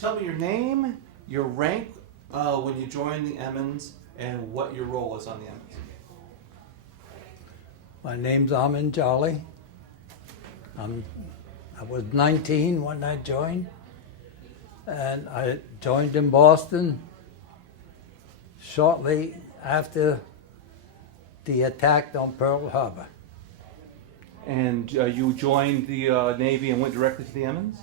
Tell me your name, your rank when you joined the Emmons, and what your role was on the Emmons. My name's Armond Jolley. I was 19 when I joined, and I joined in Boston shortly after the attack on Pearl Harbor. And you joined the Navy and went directly to the Emmons?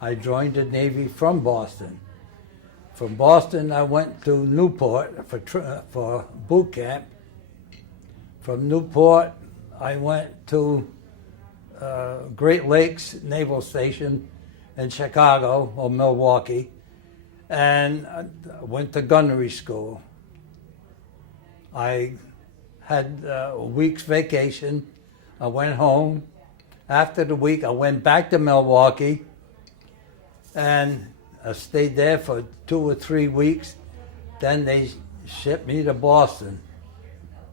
I joined the Navy from Boston. From Boston, I went to Newport for boot camp. From Newport, I went to Great Lakes Naval Station in Chicago or Milwaukee, and I went to gunnery school. I had a week's vacation. I went home. After the week, I went back to Milwaukee, and I stayed there for 2 or 3 weeks. Then they shipped me to Boston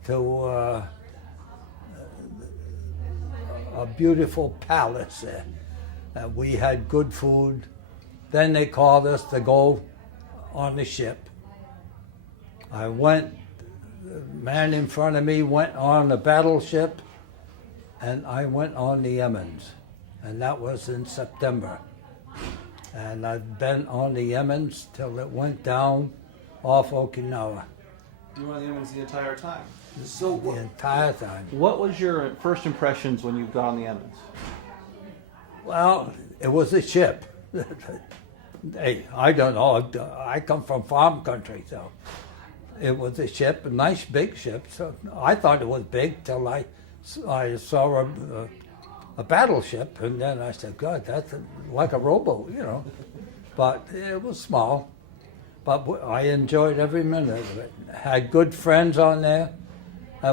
to a beautiful palace there. We had good food. Then they called us to go on the ship. I went, the man in front of me went on the battleship, and I went on the Emmons, and that was in September. And I've been on the Emmons till it went down off Okinawa. You were on the Emmons the entire time? The entire time. What was your first impressions when you got on the Emmons? Well, it was a ship. Hey, I don't know. I come from farm country, so it was a ship, a nice big ship. So I thought it was big till I saw a battleship, and then I said, God, that's like a rowboat, you know. But it was small. But I enjoyed every minute of it. Had good friends on there.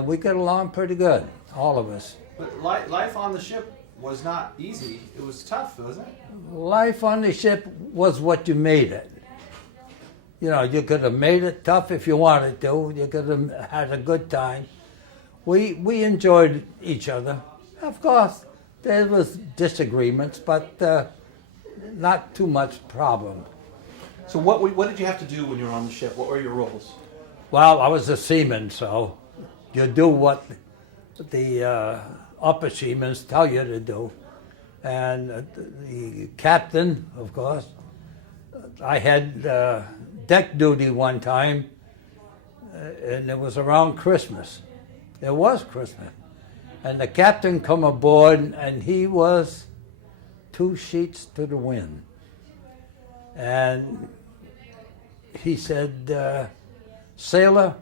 We got along pretty good, all of us. But life on the ship was not easy. It was tough, wasn't it? Life on the ship was what you made it. You know, you could have made it tough if you wanted to. You could have had a good time. We enjoyed each other. Of course, there was disagreements, but not too much problem. So what did you have to do when you were on the ship? What were your roles? Well, I was a seaman, so you do what the upper seamen tell you to do. And the captain, of course, I had deck duty one time, and it was around Christmas. It was Christmas. And the captain come aboard, and he was 2 sheets to the wind. And he said, sailor,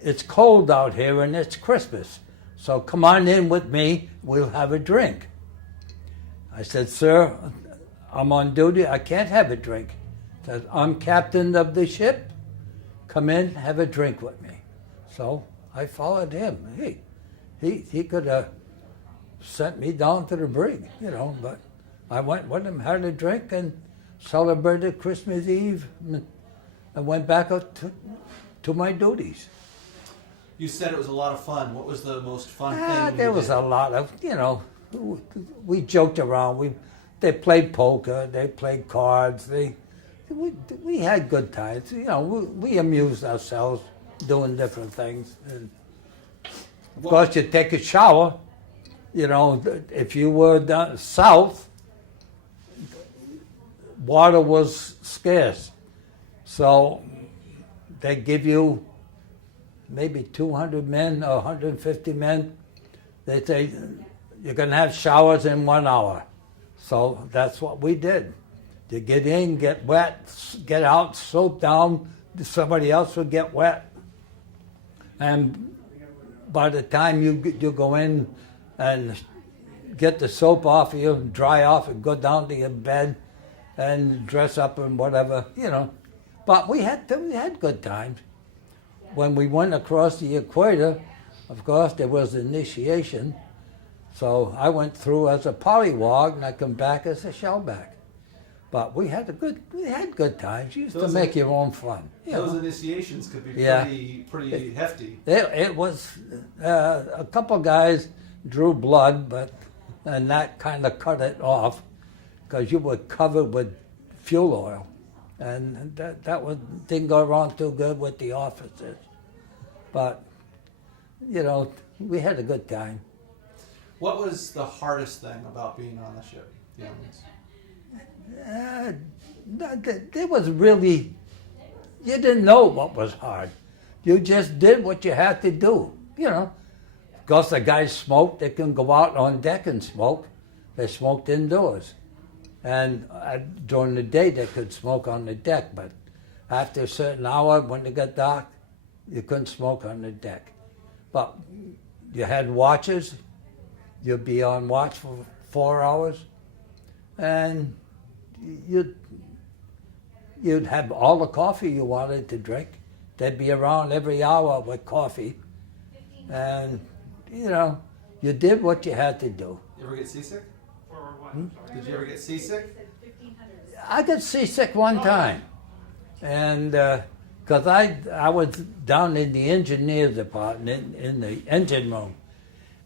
it's cold out here and it's Christmas, so come on in with me, we'll have a drink. I said, sir, I'm on duty, I can't have a drink. He said, I'm captain of the ship, come in, have a drink with me. So I followed him. He could have sent me down to the brig, you know, but I went with him, had a drink, and celebrated Christmas Eve, and went back up to my duties. You said it was a lot of fun. What was the most fun thing? There was a lot of, you know, we joked around. They played poker, they played cards. We had good times. You know, we amused ourselves doing different things. And of course, you take a shower. You know, if you were down south, water was scarce. So they give you maybe 200 men or 150 men. They say, you're going to have showers in 1 hour. So that's what we did. You get in, get wet, get out, soap down, somebody else would get wet. And by the time you go in and get the soap off of you, dry off, and go down to your bed and dress up and whatever, you know. But we had good times. When we went across the equator, of course, there was initiation. So I went through as a pollywog, and I come back as a shellback. But we had good times. You used to make your own fun. Those initiations could be pretty hefty. It was a couple guys drew blood, and that kind of cut it off, because you were covered with fuel oil. And didn't go wrong too good with the officers. But, we had a good time. What was the hardest thing about being on the ship, the Emmons? There was really, you didn't know what was hard. You just did what you had to do, Because the guys smoked, they couldn't go out on deck and smoke. They smoked indoors. And during the day, they could smoke on the deck, but after a certain hour, when it got dark, you couldn't smoke on the deck. But you had watches. You'd be on watch for 4 hours, and you'd have all the coffee you wanted to drink. They'd be around every hour with coffee, and you did what you had to do. You ever get seasick? Did you ever get seasick? I got seasick one time, and because I was down in the engineer's department in the engine room,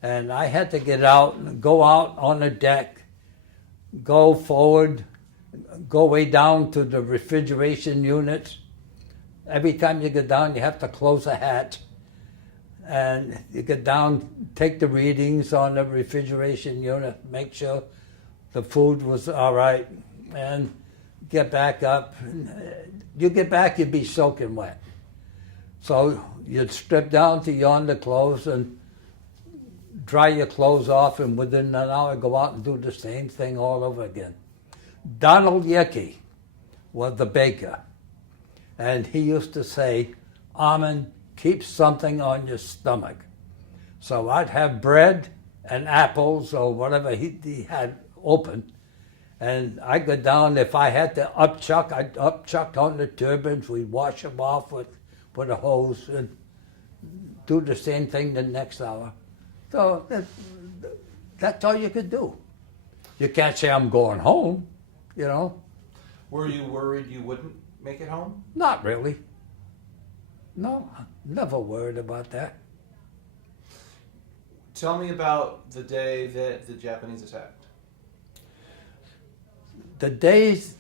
and I had to get out and go out on the deck, go forward, go way down to the refrigeration units. Every time you get down, you have to close a hatch, and you get down, take the readings on the refrigeration unit, make sure the food was all right, and get back up. You get back, you'd be soaking wet. So you'd strip down to your underclothes and dry your clothes off, and within an hour go out and do the same thing all over again. Donald Yecke was the baker, and he used to say, Armond, keep something on your stomach. So I'd have bread and apples or whatever he had open, and I'd go down. If I had to upchuck, I'd upchuck on the turbines. We'd wash them off with a hose and do the same thing the next hour. So that's all you could do. You can't say I'm going home, Were you worried you wouldn't make it home? Not really. No, never worried about that. Tell me about the day that the Japanese attacked. The days,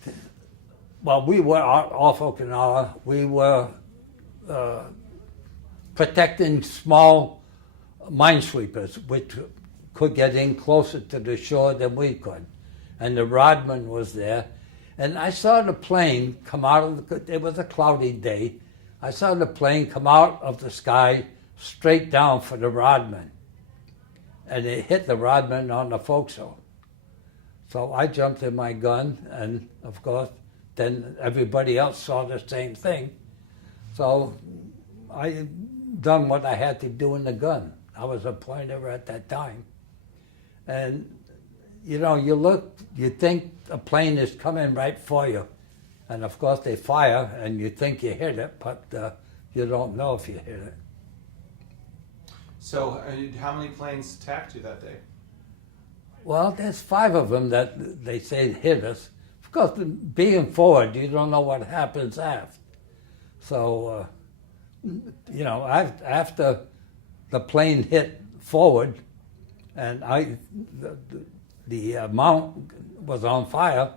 we were off Okinawa. We were protecting small minesweepers, which could get in closer to the shore than we could. And the rodman was there. And I saw the plane come out of it was a cloudy day. I saw the plane come out of the sky straight down for the rodman. And it hit the rodman on the forecastle. So I jumped in my gun, and of course, then everybody else saw the same thing. So I done what I had to do in the gun. I was a pointer at that time. And, you look, you think a plane is coming right for you. And of course they fire, and you think you hit it, but you don't know if you hit it. So how many planes attacked you that day? Well, there's 5 of them that they say hit us. Of course, being forward, you don't know what happens after. So, after the plane hit forward, and the mount was on fire,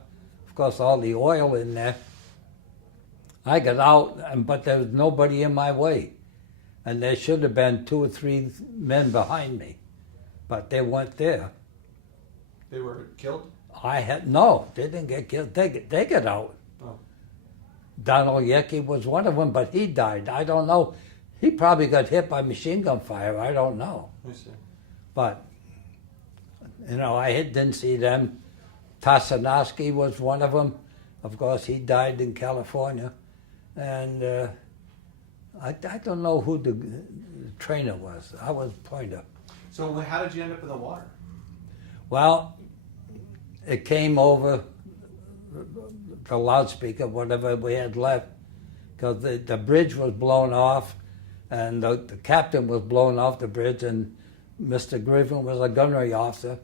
of course, all the oil in there. I got out, but there was nobody in my way. And there should have been 2 or 3 men behind me, but they weren't there. They were killed? No, they didn't get killed. They got out. Oh. Donald Yecke was one of them, but he died. I don't know. He probably got hit by machine gun fire. I don't know. I see. But, I didn't see them. Tassanowski was one of them. Of course, he died in California. And I don't know who the trainer was. I was pointer. So how did you end up in the water? Well, it came over the loudspeaker, whatever we had left, because the bridge was blown off, and the captain was blown off the bridge, and Mr. Griffin was a gunnery officer,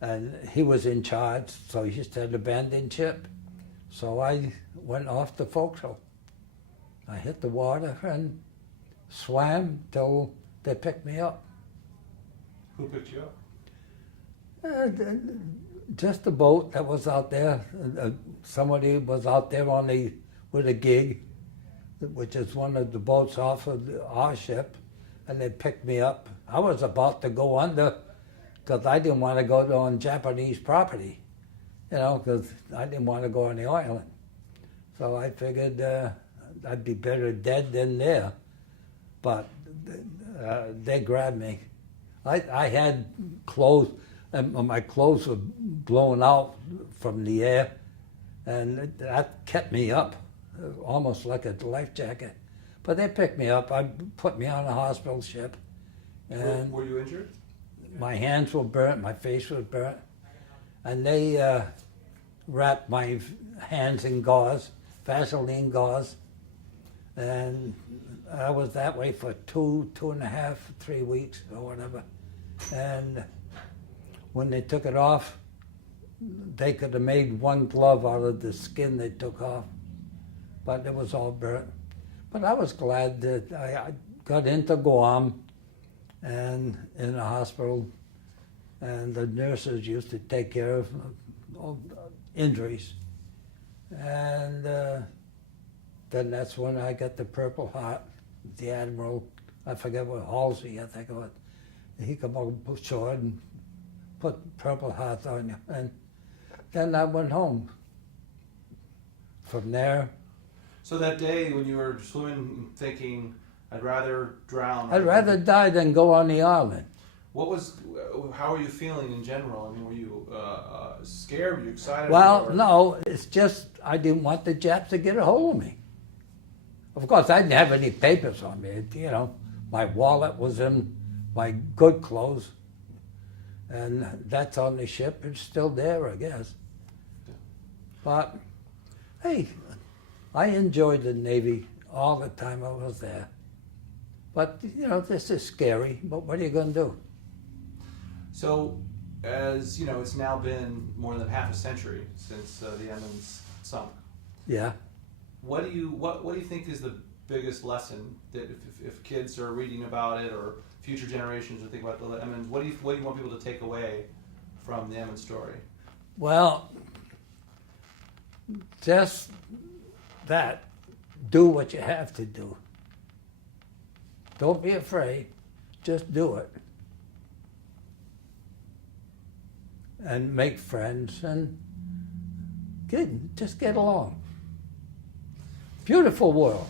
and he was in charge, so he said abandon ship. So I went off the forecastle. I hit the water and swam till they picked me up. Who picked you up? Just a boat that was out there. Somebody was out there with a gig, which is one of the boats off of our ship, and they picked me up. I was about to go under because I didn't want to go on Japanese property, because I didn't want to go on the island. So I figured I'd be better dead than there. But they grabbed me. I had clothes, and my clothes were blown out from the air, and that kept me up, almost like a life jacket. But they picked me up. Put me on a hospital ship. And were you injured? my hands were burnt, my face was burnt, and they wrapped my hands in gauze, Vaseline gauze, and I was that way for 2.5, 3 weeks or whatever. And when they took it off, they could have made one glove out of the skin they took off, but it was all burnt. But I was glad that I got into Guam and in a hospital, and the nurses used to take care of injuries. And then that's when I got the Purple Heart. The Admiral, I forget what, Halsey, I think it was. He come over shore and put Purple Heart on you. And then I went home. From there, So that day when you were swimming, thinking, I'd rather drown. I'd rather die than go on the island. How were you feeling in general? I mean, were you scared? Were you excited? Well, no, it's just I didn't want the Japs to get a hold of me. Of course, I didn't have any papers on me. My wallet was in my good clothes, and that's on the ship. It's still there, I guess. But, hey, I enjoyed the Navy all the time I was there. But, this is scary, but what are you going to do? So, as you know, it's now been more than half a century since the Emmons sunk. Yeah. What do you think is the biggest lesson that if kids are reading about it or future generations are thinking about the Emmons, what do you want people to take away from the Emmons story? Well, just that. Do what you have to do. Don't be afraid. Just do it. And make friends and just get along. Beautiful world.